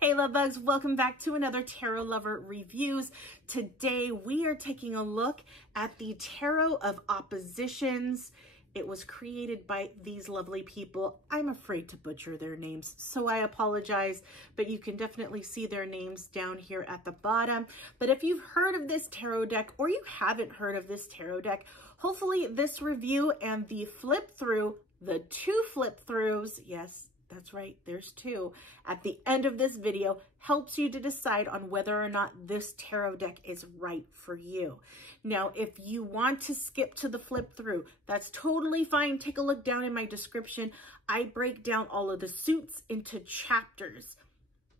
Hey love bugs, welcome back to another Tarot Lover Reviews. Today we are taking a look at the Tarot of Oppositions. It was created by these lovely people. I'm afraid to butcher their names, so I apologize, but you can definitely see their names down here at the bottom. But if you've heard of this tarot deck or you haven't heard of this tarot deck, hopefully this review and the flip through, the two flip throughs, yes, that's right, there's two, at the end of this video helps you to decide on whether or not this tarot deck is right for you. Now, if you want to skip to the flip through, that's totally fine. Take a look down in my description. I break down all of the suits into chapters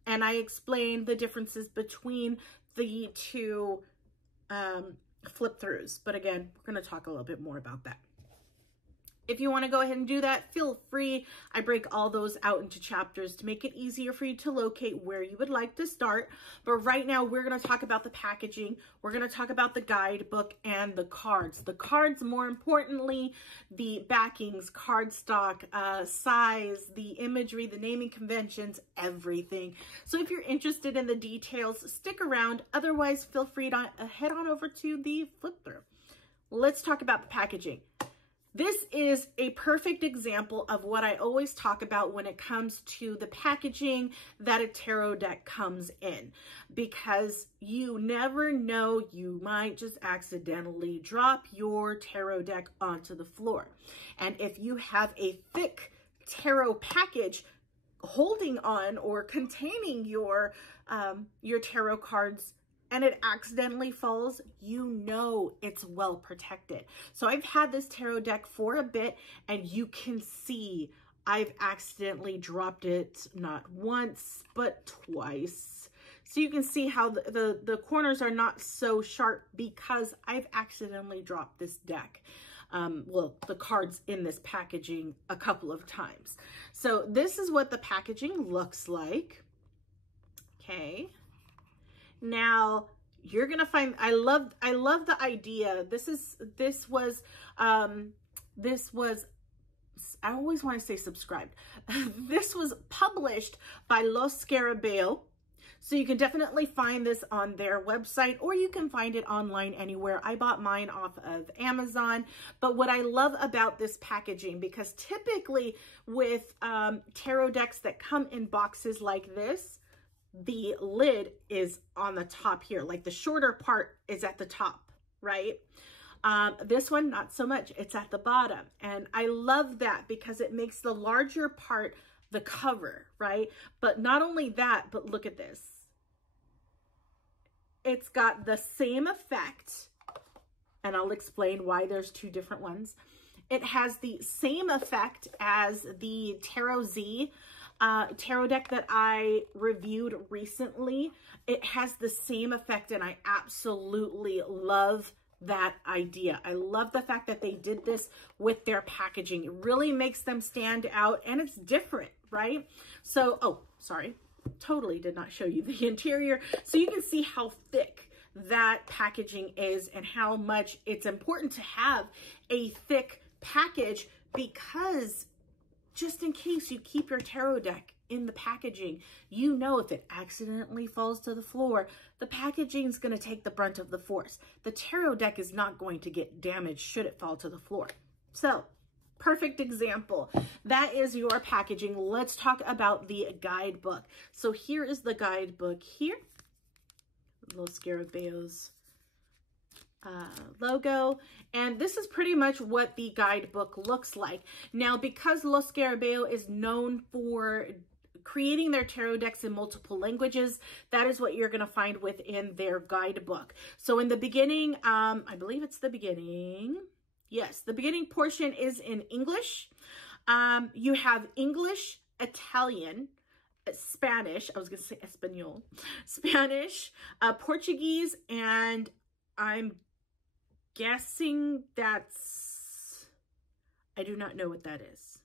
and I explain the differences between the two flip throughs. But again, we're going to talk a little bit more about that. If you want to go ahead and do that, feel free. I break all those out into chapters to make it easier for you to locate where you would like to start. But right now, we're going to talk about the packaging. We're going to talk about the guidebook and the cards. The cards, more importantly, the backings, cardstock, size, the imagery, the naming conventions, everything. So if you're interested in the details, stick around. Otherwise, feel free to head on over to the flip through. Let's talk about the packaging. This is a perfect example of what I always talk about when it comes to the packaging that a tarot deck comes in, because you never know, you might just accidentally drop your tarot deck onto the floor. And if you have a thick tarot package holding on or containing your tarot cards, and it accidentally falls, you know it's well protected. So I've had this tarot deck for a bit and you can see I've accidentally dropped it not once, but twice. So you can see how the corners are not so sharp because I've accidentally dropped this deck. Well, the cards in this packaging a couple of times. So this is what the packaging looks like. Okay. Now you're going to find, I love the idea. This was, I always want to say subscribed. This was published by Los Scarabeo. So you can definitely find this on their website or you can find it online anywhere. I bought mine off of Amazon. But what I love about this packaging, because typically with tarot decks that come in boxes like this, the lid is on the top here, like the shorter part is at the top, right? This one, not so much, it's at the bottom. And I love that because it makes the larger part the cover, right? But not only that, but look at this. It's got the same effect, and I'll explain why there's two different ones. It has the same effect as the Tarot Z tarot deck that I reviewed recently. It has the same effect and I absolutely love that idea. I love the fact that they did this with their packaging. It really makes them stand out and it's different, right? So, oh, sorry, totally did not show you the interior. So you can see how thick that packaging is and how much it's important to have a thick package, because just in case you keep your tarot deck in the packaging, you know if it accidentally falls to the floor, the packaging is going to take the brunt of the force. The tarot deck is not going to get damaged should it fall to the floor. So, perfect example. That is your packaging. Let's talk about the guidebook. So here is the guidebook here. Los Scarabeo's logo, and this is pretty much what the guidebook looks like. Now, because Los Scarabeo is known for creating their tarot decks in multiple languages, that is what you're going to find within their guidebook. So in the beginning, I believe it's the beginning. Yes, the beginning portion is in English. You have English, Italian, Spanish, I was going to say Espanol, Spanish, Portuguese, and I'm guessing that's, I do not know what that is.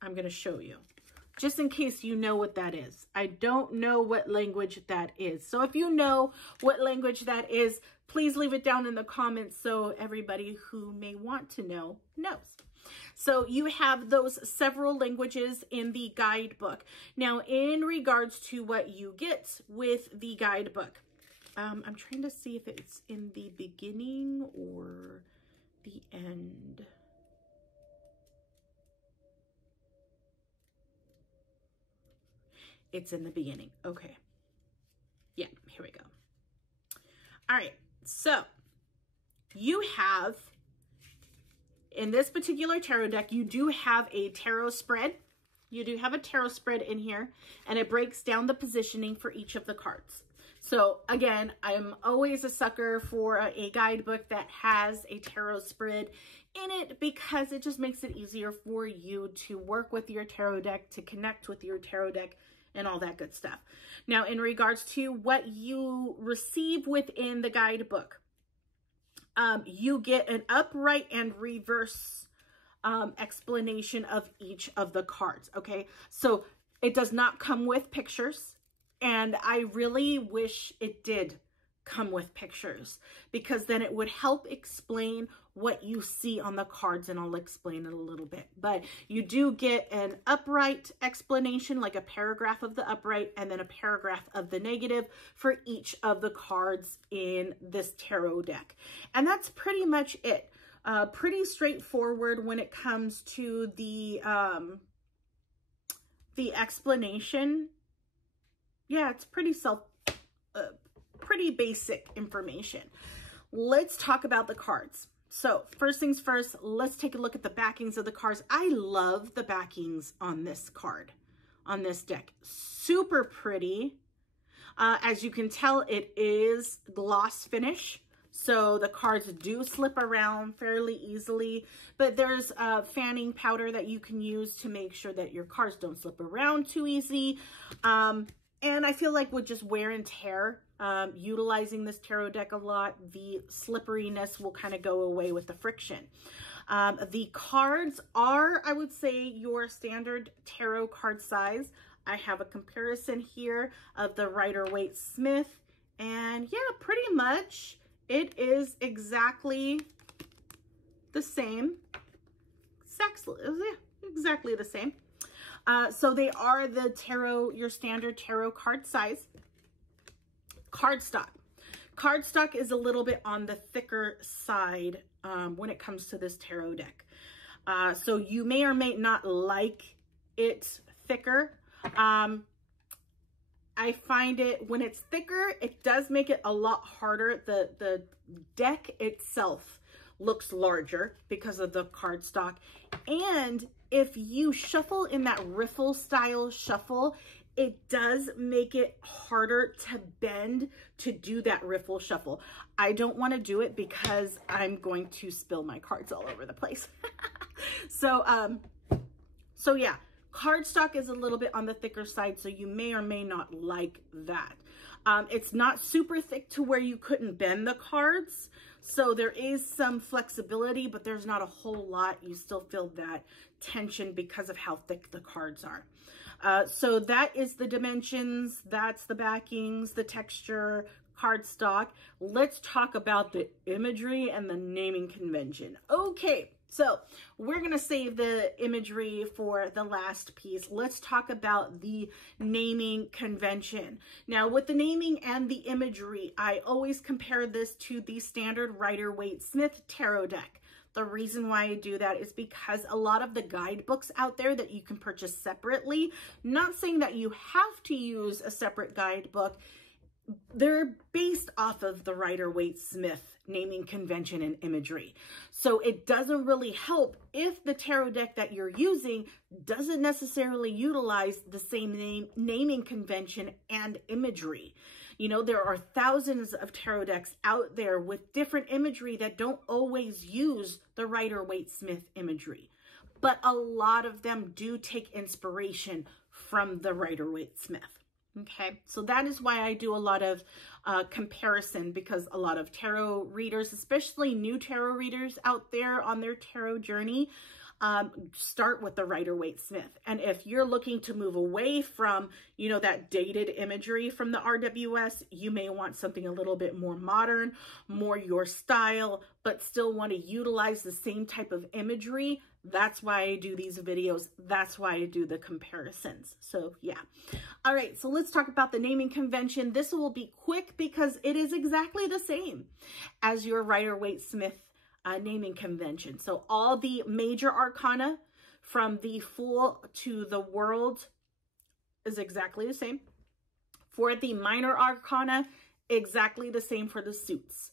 I'm going to show you, just in case you know what that is. I don't know what language that is. So if you know what language that is, please leave it down in the comments so everybody who may want to know knows. So you have those several languages in the guidebook. Now, in regards to what you get with the guidebook, I'm trying to see if it's in the beginning or the end. It's in the beginning. Okay. Yeah, here we go. All right. So you have, in this particular tarot deck, you do have a tarot spread. You do have a tarot spread in here, and it breaks down the positioning for each of the cards. So again, I'm always a sucker for a guidebook that has a tarot spread in it, because it just makes it easier for you to work with your tarot deck, to connect with your tarot deck, and all that good stuff. Now, in regards to what you receive within the guidebook, you get an upright and reverse explanation of each of the cards, okay? So it does not come with pictures, and I really wish it did come with pictures, because then it would help explain what you see on the cards, and I'll explain it a little bit. But you do get an upright explanation, like a paragraph of the upright and then a paragraph of the negative for each of the cards in this tarot deck. And that's pretty much it. Pretty straightforward when it comes to the explanation. Yeah, it's pretty pretty basic information. Let's talk about the cards. So first things first, let's take a look at the backings of the cards. I love the backings on this card, on this deck. Super pretty. As you can tell, it is gloss finish. So the cards do slip around fairly easily, but there's fanning powder that you can use to make sure that your cards don't slip around too easy. And I feel like with just wear and tear, utilizing this tarot deck a lot, the slipperiness will kind of go away with the friction. The cards are, I would say, your standard tarot card size. I have a comparison here of the Rider-Waite-Smith, and yeah, pretty much it is exactly the same. Exactly the same. So they are the tarot, your standard tarot card size. Cardstock. Cardstock is a little bit on the thicker side when it comes to this tarot deck. So you may or may not like it thicker. I find it, when it's thicker, it does make it a lot harder. The deck itself looks larger because of the cardstock. And if you shuffle in that riffle style shuffle, it does make it harder to bend to do that riffle shuffle. I don't want to do it because I'm going to spill my cards all over the place. So yeah, cardstock is a little bit on the thicker side, so you may or may not like that. It's not super thick to where you couldn't bend the cards. So there is some flexibility, but there's not a whole lot. You still feel that tension because of how thick the cards are. So that is the dimensions, that's the backings, the texture, cardstock. Let's talk about the imagery and the naming convention. Okay, so we're going to save the imagery for the last piece. Let's talk about the naming convention. Now, with the naming and the imagery, I always compare this to the standard Rider-Waite-Smith tarot deck. The reason why I do that is because a lot of the guidebooks out there that you can purchase separately, not saying that you have to use a separate guidebook, they're based off of the Rider-Waite-Smith naming convention and imagery. So it doesn't really help if the tarot deck that you're using doesn't necessarily utilize the same naming convention and imagery. You know, there are thousands of tarot decks out there with different imagery that don't always use the Rider-Waite-Smith imagery, but a lot of them do take inspiration from the Rider-Waite-Smith. Okay, so that is why I do a lot of comparison, because a lot of tarot readers, especially new tarot readers out there on their tarot journey, start with the Rider-Waite-Smith. And if you're looking to move away from, you know, that dated imagery from the RWS, you may want something a little bit more modern, more your style, but still want to utilize the same type of imagery. That's why I do these videos. That's why I do the comparisons. So yeah. All right, so let's talk about the naming convention. This will be quick because it is exactly the same as your Rider-Waite-Smith naming convention. So all the major arcana from the Fool to the World is exactly the same. For the minor arcana, exactly the same for the suits.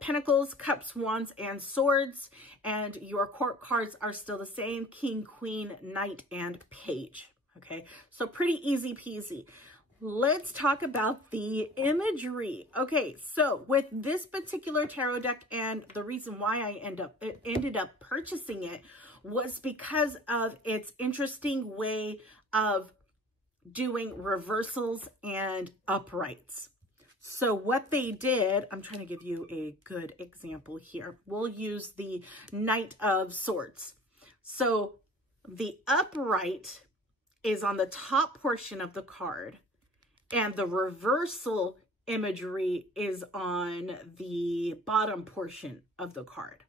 Pentacles, Cups, Wands, and Swords. And your court cards are still the same. King, Queen, Knight, and Page. Okay, so pretty easy peasy. Let's talk about the imagery. Okay, so with this particular tarot deck, and the reason why I ended up purchasing it was because of its interesting way of doing reversals and uprights. So what they did, I'm trying to give you a good example here. We'll use the Knight of Swords. So the upright is on the top portion of the card, and the reversal imagery is on the bottom portion of the card.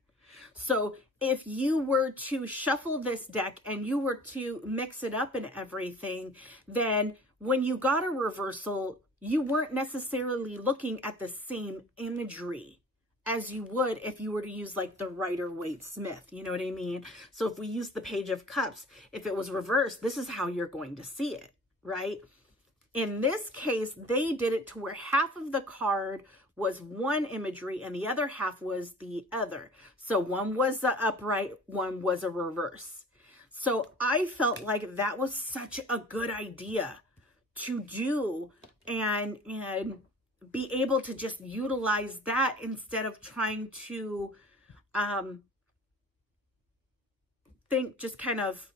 So if you were to shuffle this deck and you were to mix it up and everything, then when you got a reversal, you weren't necessarily looking at the same imagery as you would if you were to use like the Rider-Waite-Smith, you know what I mean? So if we use the Page of Cups, if it was reversed, this is how you're going to see it, right? In this case, they did it to where half of the card was one imagery and the other half was the other. So one was the upright, one was a reverse. So I felt like that was such a good idea to do and be able to just utilize that instead of trying to just kind of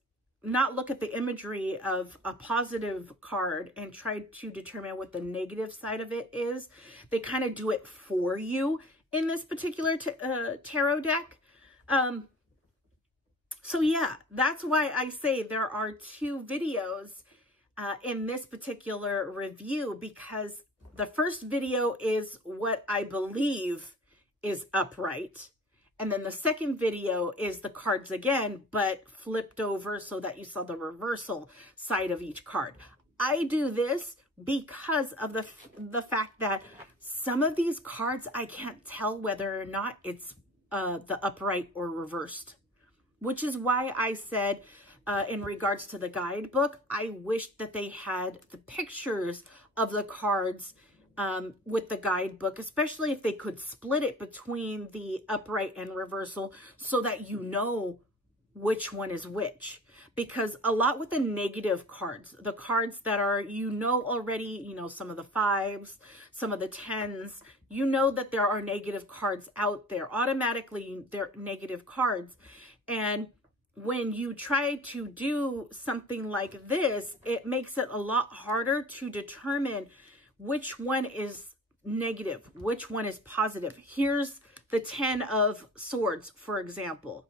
not look at the imagery of a positive card and try to determine what the negative side of it is. They kind of do it for you in this particular tarot deck. So yeah, that's why I say there are two videos in this particular review, because the first video is what I believe is upright. And then the second video is the cards again, but flipped over so that you saw the reversal side of each card. I do this because of the fact that some of these cards, I can't tell whether or not it's the upright or reversed, which is why I said in regards to the guidebook, I wish that they had the pictures of the cards with the guidebook, especially if they could split it between the upright and reversal so that you know which one is which. Because a lot with the negative cards, the cards that are, you know already, you know, some of the 5s, some of the 10s, you know that there are negative cards out there. Automatically, they're negative cards. And when you try to do something like this, it makes it a lot harder to determine which one is negative, which one is positive. Here's the 10 of Swords, for example,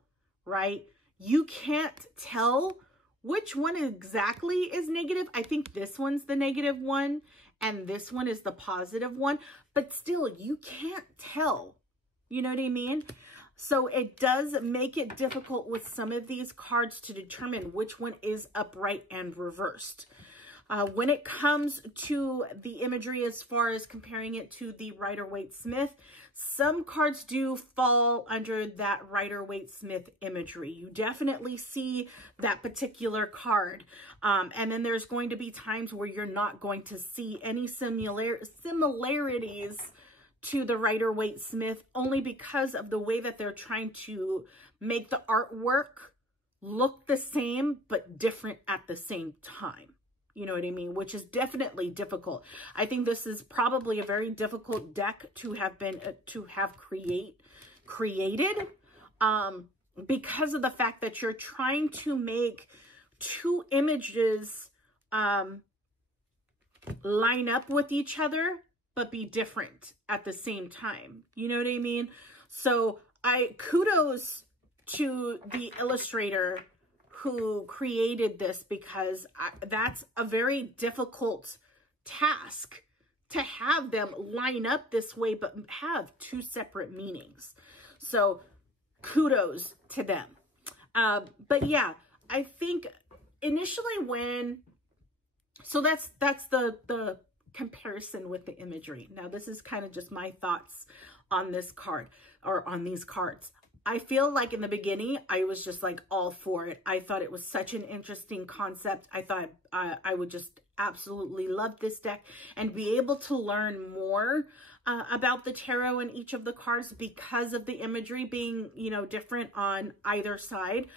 right? You can't tell which one exactly is negative. I think this one's the negative one and this one is the positive one, but still you can't tell, you know what I mean? So it does make it difficult with some of these cards to determine which one is upright and reversed. When it comes to the imagery, as far as comparing it to the Rider-Waite-Smith, some cards do fall under that Rider-Waite-Smith imagery. You definitely see that particular card. And then there's going to be times where you're not going to see any similarities to the Rider-Waite-Smith, only because of the way that they're trying to make the artwork look the same, but different at the same time. You know what I mean? Which is definitely difficult. I think this is probably a very difficult deck to have created because of the fact that you're trying to make two images line up with each other, but be different at the same time. You know what I mean? So kudos to the illustrator who created this, because that's a very difficult task to have them line up this way, but have two separate meanings. So kudos to them. But yeah, I think initially so that's the comparison with the imagery. Now this is kind of just my thoughts on this card, or on these cards. I feel like in the beginning, I was just like all for it. I thought it was such an interesting concept. I thought I would just absolutely love this deck and be able to learn more about the tarot and each of the cards because of the imagery being, you know, different on either side.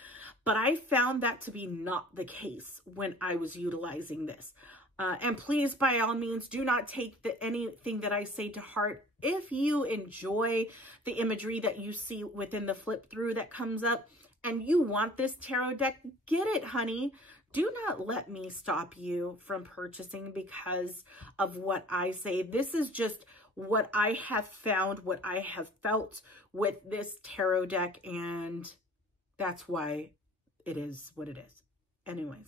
But I found that to be not the case when I was utilizing this. And please, by all means, do not take anything that I say to heart. If you enjoy the imagery that you see within the flip through that comes up and you want this tarot deck, get it, honey. Do not let me stop you from purchasing because of what I say. This is just what I have found, what I have felt with this tarot deck, and that's why it is what it is. Anyways,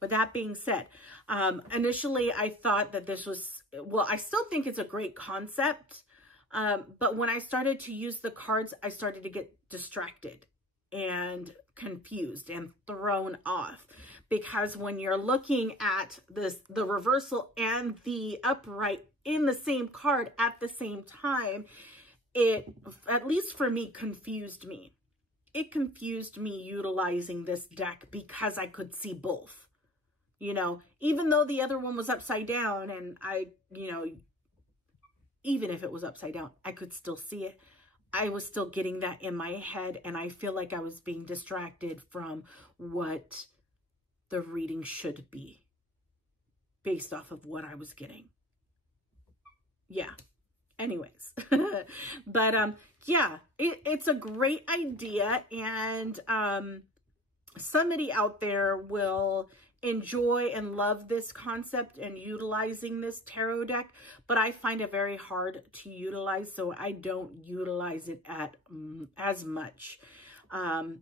with that being said, initially I thought that this was, well, I still think it's a great concept, but when I started to use the cards, I started to get distracted and confused and thrown off, because when you're looking at the reversal and the upright in the same card at the same time, it, at least for me, confused me. It confused me utilizing this deck because I could see both, you know, even though the other one was upside down, and I, you know, even if it was upside down, I could still see it. I was still getting that in my head, and I feel like I was being distracted from what the reading should be based off of what I was getting. Yeah. Anyways, but yeah, it's a great idea, and somebody out there will enjoy and love this concept and utilizing this tarot deck, but I find it very hard to utilize, so I don't utilize it as much.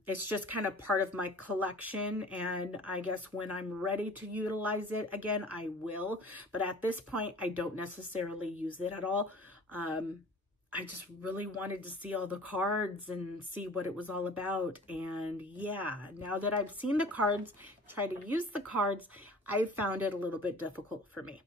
It's just kind of part of my collection, and I guess when I'm ready to utilize it again, I will, but at this point, I don't necessarily use it at all. I just really wanted to see all the cards and see what it was all about. And yeah, now that I've seen the cards, try to use the cards, I found it a little bit difficult for me.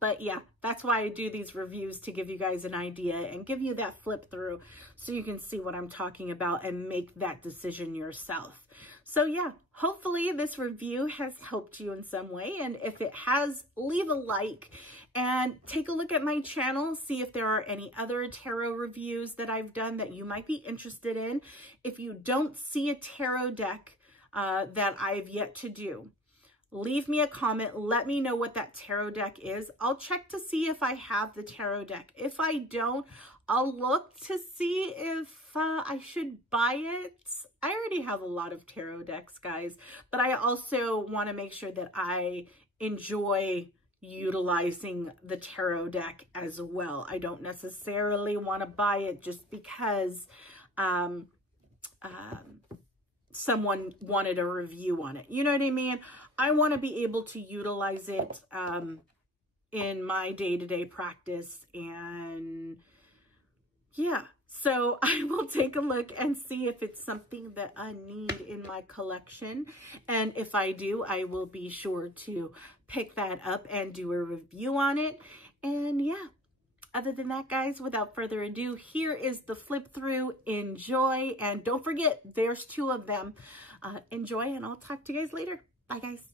But yeah, that's why I do these reviews, to give you guys an idea and give you that flip through so you can see what I'm talking about and make that decision yourself. So yeah, hopefully this review has helped you in some way. And if it has, leave a like and take a look at my channel, see if there are any other tarot reviews that I've done that you might be interested in. If you don't see a tarot deck that I've yet to do, leave me a comment. Let me know what that tarot deck is. I'll check to see if I have the tarot deck. If I don't, I'll look to see if I should buy it. I already have a lot of tarot decks, guys, but I also want to make sure that I enjoy utilizing the tarot deck as well. I don't necessarily want to buy it just because someone wanted a review on it. You know what I mean? I want to be able to utilize it in my day-to-day practice, and yeah, so I will take a look and see if it's something that I need in my collection. And if I do, I will be sure to pick that up and do a review on it. And yeah, other than that, guys, without further ado, here is the flip through. Enjoy, and don't forget, there's 2 of them. Enjoy, and I'll talk to you guys later. Bye, guys.